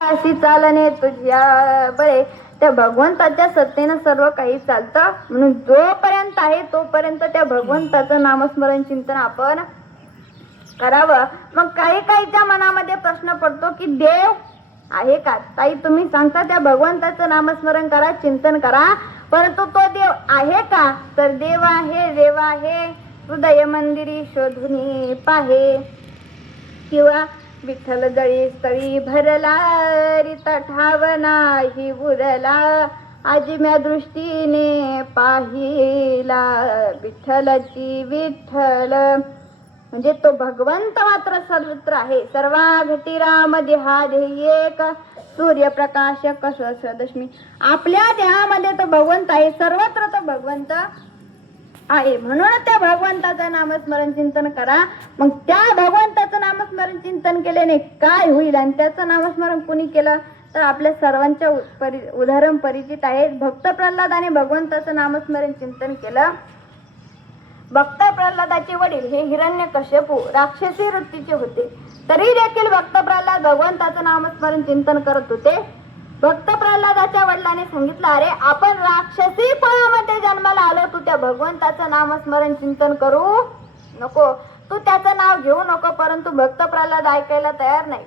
अशी चालणे तुझ्या बरे. त्या भगवंताच्या सत्तेनं सर्व काही चालतं. म्हणून जोपर्यंत आहे तोपर्यंत त्या भगवंताचं नामस्मरण चिंतन आपण करावं. मग काही काहीच्या मनामध्ये प्रश्न पडतो की देव आहे का? ताई तुम्ही सांगता त्या भगवंताचं नामस्मरण करा चिंतन करा. परंतु तो देव आहे का? तर देव आहे देव आहे. हृदय मंदिरी शोधुनी पाहे. किंवा विठ्ठल जळी स्थळी भरला रिता ठाव नाही उरला. आजम्या दृष्टीने पाहिला विठ्ठलची विठ्ठल. म्हणजे तो भगवंत मात्र सर्वत्र आहे. सर्वा घटी हा देहा एक. सूर्यप्रकाश कस सदश्मी. आपल्या देहामध्ये तो भगवंत आहे. सर्वत्र तो भगवंत आहे. म्हणून त्या भगवंताचं नामस्मरण चिंतन करा. मग त्या भगवंताचं नामस्मरण चिंतन केल्याने काय होईल आणि त्याचं नामस्मरण कुणी केलं? तर आपल्या सर्वांच्या परि उदाहरण परिचित आहे भक्त प्रल्हादाने भगवंताचं नामस्मरण चिंतन केलं. भक्त प्रल्हादाचे वडील हे हिरण्य कश्यपू राक्षसी वृत्तीचे होते. तरी देखील भक्त प्रल्हाद भगवंताचं नामस्मरण चिंतन करत होते. भक्त प्रल्हादाच्या वडिलाने सांगितलं अरे आपण राक्षसी पण जन्माला आलो तू त्या भगवंताचं नामस्मरण चिंतन करू नको. तू त्याचं नाव घेऊ नको परंतु भक्त प्रल्हाद ऐकायला तयार नाही.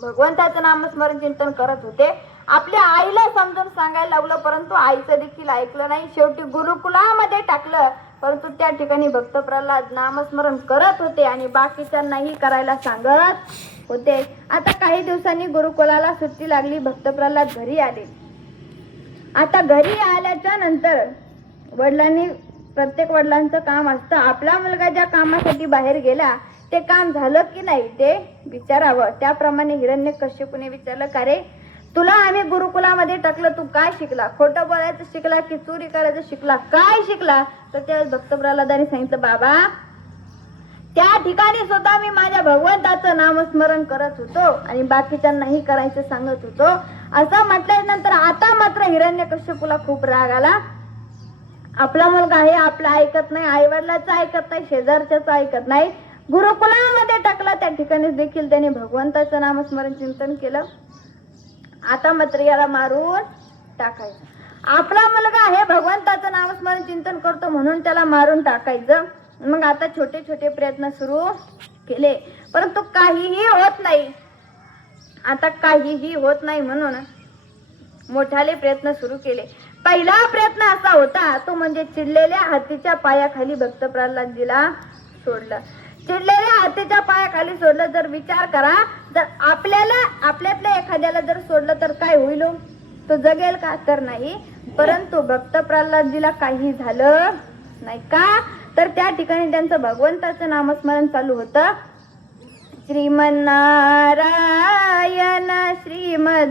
भगवंताचं नामस्मरण चिंतन करत होते. आपल्या आईला समजून सांगायला लावलं परंतु आईचं देखील ऐकलं नाही. शेवटी गुरुकुलामध्ये टाकलं परंतु त्या ठिकाणी भक्त प्रल्हाद नामस्मरण करत होते आणि बाकीच्यांनाही करायला सांगत होते. आता काही दिवसांनी गुरुकुलाला सुट्टी लागली भक्त प्रल्हाद घरी आले. आता घरी आल्याच्यानंतर वडिलांनी प्रत्येक वडिलांचं काम असतं. आपला मुलगा ज्या कामासाठी बाहेर गेला ते काम झालं की नाही ते विचारावं. त्याप्रमाणे हिरण्य कश्यपूने विचारलं का रे तुला आम्ही गुरुकुलामध्ये टाकलं तू काय शिकला? खोटं बोलायचं शिकला की चोरी करायचं शिकला? काय शिकला? तर त्यावेळेस भक्त प्रल्हादाने सांगितलं बाबा त्या ठिकाणी सुद्धा मी माझ्या भगवंताचं नामस्मरण करत होतो आणि बाकीच्यांनाही करायचं सांगत होतो. असं म्हटल्यानंतर आता मात्र हिरण्य कश्यपूला खूप राग आला. आपला मुलगा आहे आपला ऐकत नाही आई वडिलाचं ऐकत नाही शेजारच्याच ऐकत नाही. गुरुकुलामध्ये टाकला त्या ठिकाणी देखील त्याने भगवंताचं नामस्मरण चिंतन केलं. आता मात्र याला मारून टाकायचं. आपला मुलगा आहे भगवंताचं नामस्मरण चिंतन करतो म्हणून त्याला मारून टाकायचं. मग आता छोटे छोटे प्रयत्न सुरू केले. परंतु काहीही होत नाही. आता काहीही होत नाही म्हणून मोठाले प्रयत्न सुरू केले. पहिला प्रयत्न असा होता तो म्हणजे चिडलेल्या हातीच्या पायाखाली भक्त प्रल्हादजीला सोडलं. चिडलेल्या हातीच्या पायाखाली सोडलं जर विचार करा जर आपल्याला आपल्यातल्या एखाद्याला जर सोडलं तर काय होईल हो? तो जगेल का? तर नाही. परंतु भक्त प्रल्हादजीला काही झालं नाही का? तर त्या ठिकाणी त्यांचं भगवंताचं नामस्मरण चालू होतं. श्रीमन्नारायण श्रीमन्नारायण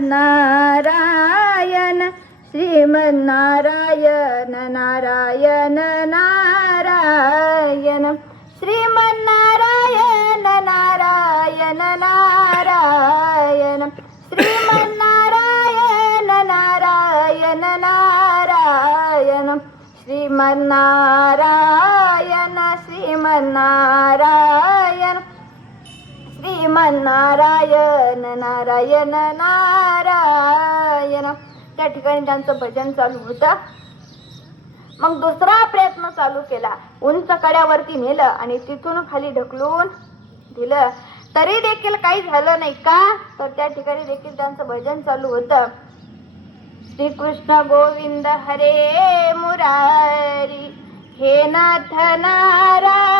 श्रीमन्नारायण नारायण नारायण श्रीमन्नारायण नारायण नारायण श्रीमन्नारायण नारायण नारायण श्रीमन्नारायण श्रीमन्नारायण नारायण नारायण नारायण. त्या ठिकाणी त्यांचं भजन चालू होतं. मग दुसरा प्रयत्न चालू केला. उंच कड्यावरती नेलं आणि तिथून खाली ढकलून दिलं. तरी देखील काही झालं नाही का? तर त्या ठिकाणी देखील त्यांचं भजन चालू होतं. श्रीकृष्ण गोविंद हरे मुरारी. हे नाथ नारायण.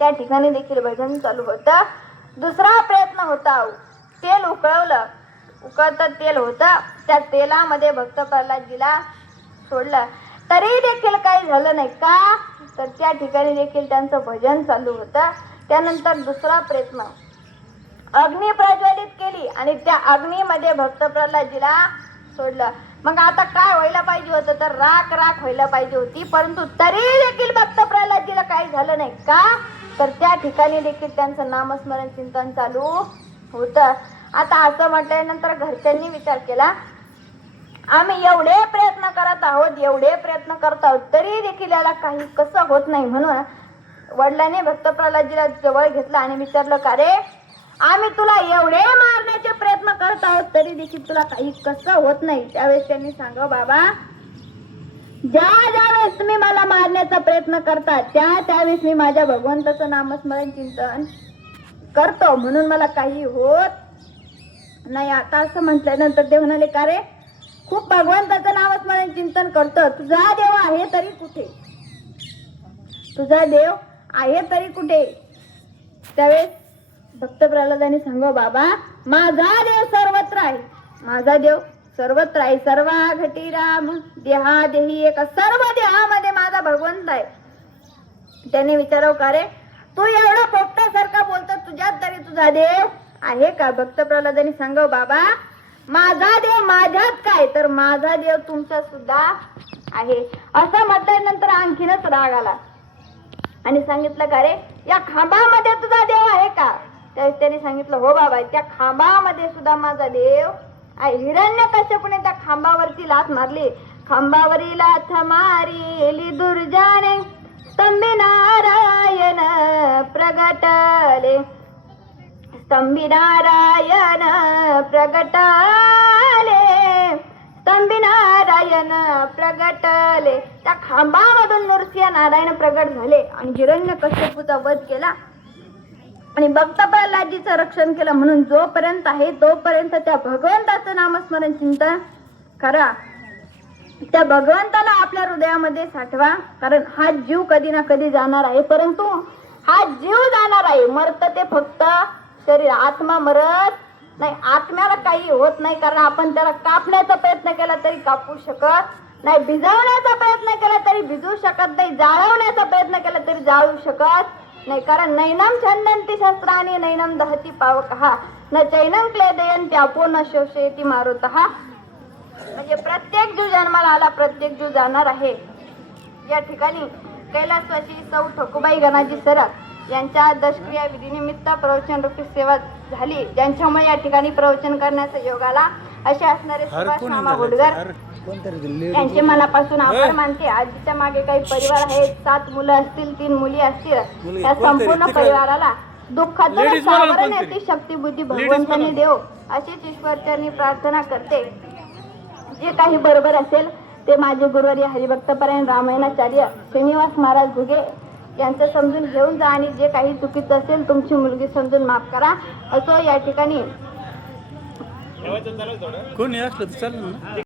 त्या ठिकाणी देखील भजन चालू होतं. दुसरा प्रयत्न होता. तेल उकळवलं. उकळतं तेल होतं. त्या तेलामध्ये भक्त प्रल्हादजीला सोडलं. तरी देखील काही झालं नाही का? तर त्या ठिकाणी देखील त्यांचं भजन चालू होतं. त्यानंतर दुसरा प्रयत्न. अग्नी प्रज्वलित केली आणि त्या अग्नीमध्ये भक्त प्रल्हादजीला सोडलं. मग आता काय व्हायला पाहिजे होतं? तर राख राख व्हायला पाहिजे होती. परंतु तरी देखील भक्त प्रल्हादजीला काही झालं नाही का? तर त्या ठिकाणी देखील त्यांचं नामस्मरण चिंतन चालू होतं. आता असं म्हटल्यानंतर घरच्यांनी विचार केला आम्ही एवढे प्रयत्न करत आहोत एवढे प्रयत्न करत आहोत तरी देखील याला काही कसं होत नाही. म्हणून वडिलांनी भक्त प्रल्हादजीला जवळ घेतलं आणि विचारलं का रे आम्ही तुला एवढे मारण्याचे प्रयत्न करत आहोत तरी देखील तुला काही कसं होत नाही? त्यावेळेस त्यांनी सांगा बाबा ज्या ज्या वेळेस तुम्ही मला मारण्याचा प्रयत्न करता त्या त्यावेळेस मी माझ्या भगवंताचं नामस्मरण चिंतन करतो. म्हणून मला काही होत नाही. आता असं म्हटल्यानंतर ते म्हणाले का रे? खूप भगवंताचं नामस्मरण चिंतन करतो. तुझा देव आहे तरी कुठे? तुझा देव आहे तरी कुठे? त्यावेळेस भक्त प्रल्हादाने सांगो बाबा माझा देव सर्वत्र आहे. माझा देव सर्वत्र आहे सर्वा घटी राम. देहा देही एक सर्व देहामध्ये माझा भगवंत आहे. त्याने विचारव का रे? तू एवढा पोपटासारखा बोलतो तुझ्यात तरी तुझा देव आहे का? भक्त प्रल्हादाने सांगव बाबा माझा देव माझ्यात काय? तर माझा देव तुमचा सुद्धा आहे. असं म्हटल्यानंतर आणखीनच राग आला. आणि सांगितलं का रे? या खांबामध्ये तुझा देव आहे का? त्याने सांगितलं हो बाबा त्या खांबामध्ये सुद्धा माझा देव हिरण्य कश्यपूने त्या खांबावरती लाथ मारली. खांबावरी लाथ मारिली दुर्जाने स्तंभी नारायण प्रगटले. स्तंभी नारायण प्रगटले. स्तंभी नारायण प्रगटले. त्या खांबामधून नृसिंह नारायण प्रगट झाले आणि हिरण्य कश्यपूचा वध केला. आणि भक्त प्रल्हादजीचं रक्षण केलं म्हणून जोपर्यंत आहे तोपर्यंत त्या भगवंताचं नामस्मरण चिंतन करा. त्या भगवंताला आपल्या हृदयामध्ये साठवा कारण हा जीव कधी ना कधी जाणार आहे. परंतु हा जीव जाणार आहे. मरत ते फक्त शरीर. आत्मा मरत नाही. आत्म्याला काही होत नाही कारण आपण त्याला कापण्याचा प्रयत्न केला तरी कापू शकत नाही. भिजवण्याचा प्रयत्न केला तरी भिजवू शकत नाही. जाळवण्याचा प्रयत्न केला तरी जाळू शकत नाही कारण नैनम छंदंती शस्त्राने नैनम दहती पावक। न चैनम क्लेदयंती अपो न शोषयती मारुत। म्हणजे प्रत्येक जीव जन्माला आला प्रत्येक जीव जाणार आहे. या ठिकाणी कैलासवासी सौ ठोकुबाई गणाजी सरत यांच्या दशक्रिया विधीनिमित्त प्रवचन रूपी सेवा झाली. ज्यांच्यामुळे या ठिकाणी प्रवचन करण्याचा योग आला. असे असणारे सुभाष मामा गुडगर यांचे मनापासून आभार मानते. आजीच्या मागे काही परिवार आहेत सात मुलं असतील तीन मुली असतील. त्या संपूर्ण परिवाराला दुःखातून ना सावरण्याची शक्ती बुद्धी भगवंतांनी देव. अशीच ईश्वरचरणी प्रार्थना करते. जे काही बरोबर असेल ते माझे गुरुवारी हरिभक्तपरायण रामायणाचार्य श्रीनिवास महाराज घुगे यांचं समजून घेऊन जा आणि जे काही चुकीचं असेल तुमची मुलगी समजून माफ करा. असं या ठिकाणी कोणी असलं तर चालेल ना.